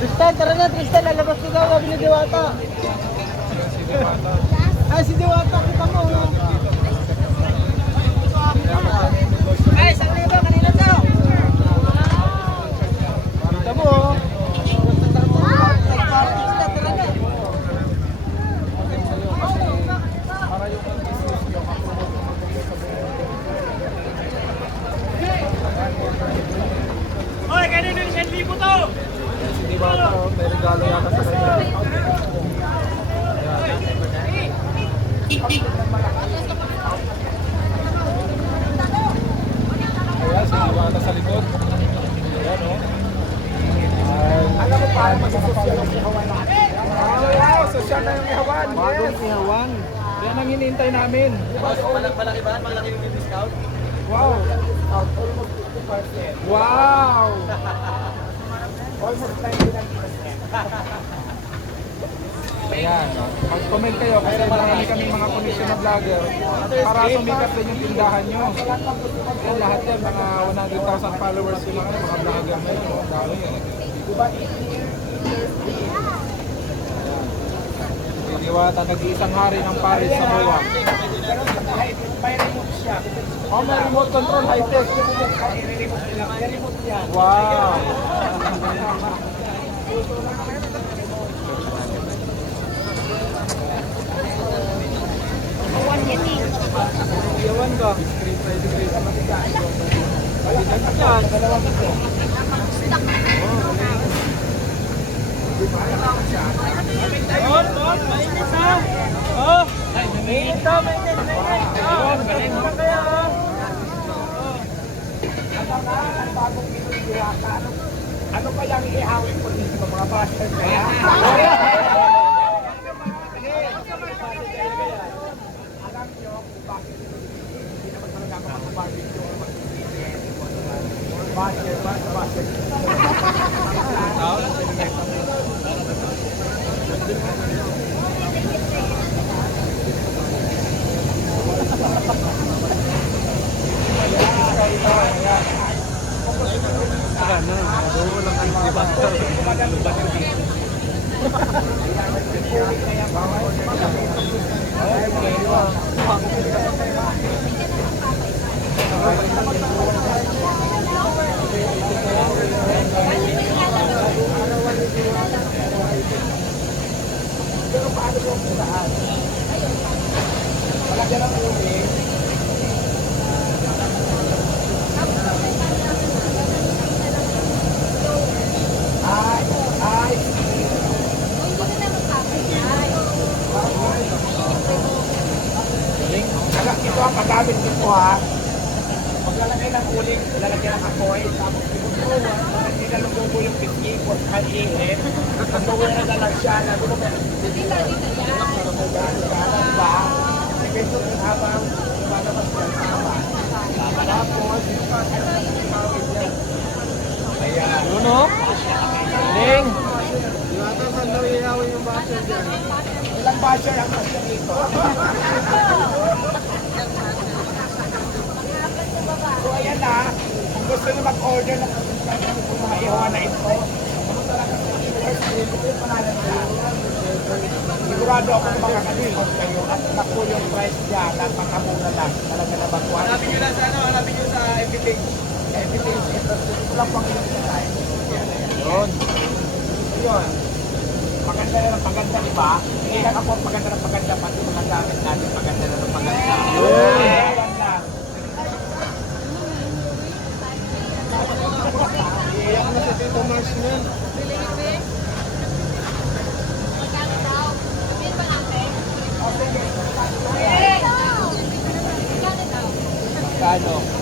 Tristan, tara na Tristan, lalabas ko daw, sabi ni Diwata. Ay, si Diwata, kita mo. Ay, 1,000 kanina daw. Kita mo. Hoy, kanino yung 1,000 to? Si Diwata, may regalo yata sa kanya. Ayan, si Diwata sa likod. Ayan, o. Alam mo paano mag-social yung ihawan natin? Wow, social na yung ihawan. Bagong ihawan. Yan ang hinihintay namin. Malaki ba? Malaki yung discount? Wow. Almost 50%. Wow. Almost 99%. Ayan, no? Mag-comment kayo kasi marami kaming mga connection na vlogger para sumikat din yung tindahan nyo. Ayan, lahat yan, mga 100,000 followers sila kayo, mga vlogger na yun. Ang dami yan. Si Diwata, nag-iisang hari ng Paris sa Buwa. May remote siya. Oh, may remote control, high-tech. Wow. Iyawan ka. Balikan ka dyan. Mainit ha? Oh, mainit ha, mainit. Oh, mainit pa kaya ha? Ano pa yung ihawin ko dito mga basta kaya? Alam nyo kung bakit hindi naman talaga ako mag-barbecue or mag-basher. Pero paano mo unahan? Wala dyan ang uli. Ito ang paggamit nito ha. Maglalagay ng uling, lalagyan ng apoy, tapos pinutuwa, para hindi na lumubo yung pisngi o kanihin. Patuwa na lang siya na lumo. Hindi lagi na yan. Diba? Ito yung habang lumalabas yan. Tapos, ayan. Yun o. Ling. Diwata, saan daw ihawin yung basher dyan? Ilang basher ang basher dito? So ayan na, kung gusto nyo mag-order ng mga ihawan na ito, pumunta lang sa first grade, ito yung pangalan nila. Sigurado ako na makakalikot kayo at naku yung price dyan at makamuna lang. Talaga na baguhan. Hanapin nyo lang sa ano, hanapin nyo sa FPTH. FPTH, ito lang pang ilang design. Yun. Yun. Maganda na ng maganda, di ba? Hindi lang ako ang maganda ng maganda, pati mga gamit natin maganda na ng maganda. Ayan lang. Iyak na si Tito Mars na. Magkano?